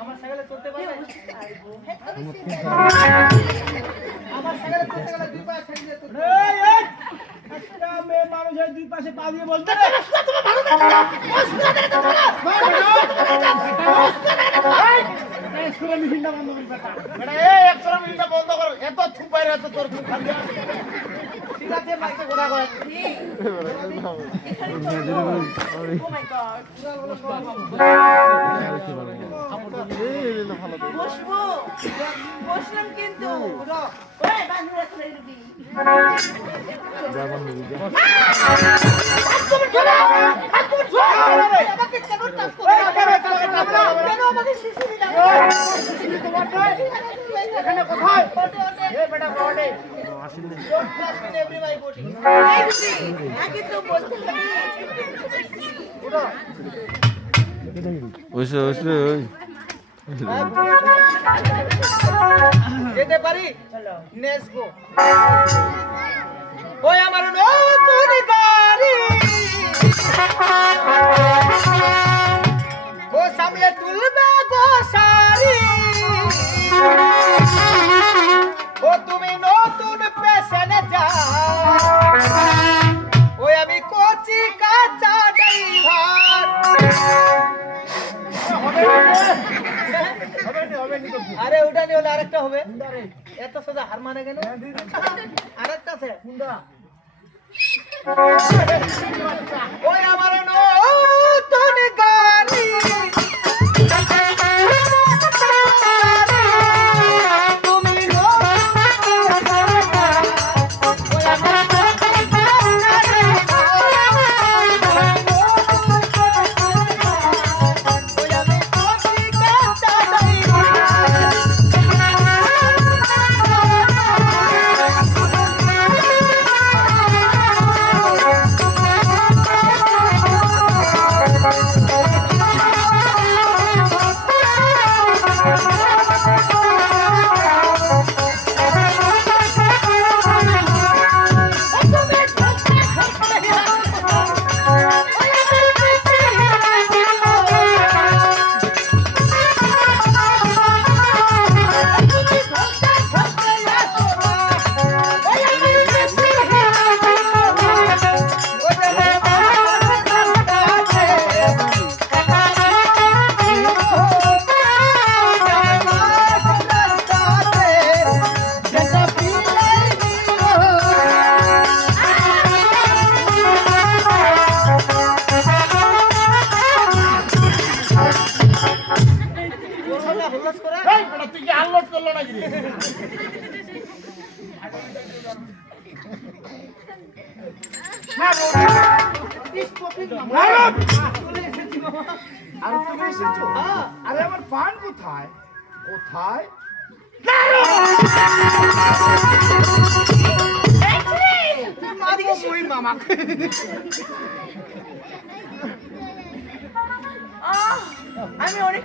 আমার সাইকেলে চলতে পারবে? আমার সাইকেলে চলতে গেলে দুই পায়ে ছেড়ে এই, একটা মেয়ে মানুষের দুই পাশে পা দিয়ে বলতে বন্ধ করি এত থুপ বাইরে এত তোর এখানে কোথায় বডি ওইসে ওইসে ওই যেতে পারি? গো। ওই আমার নতুন গাড়ি ও সামনে তুলবে গো সারি ও তুমি আরে ওটা নিয়ে হলে আরেকটা হবে। এত সোজা হার মানে কেন? আরেকটা আছে। এই বেটা তুই কি আনলোড করল নাকি! তুমি এসেছ? আরে আমার পান কোথায়? কোথায়? আমি অনেক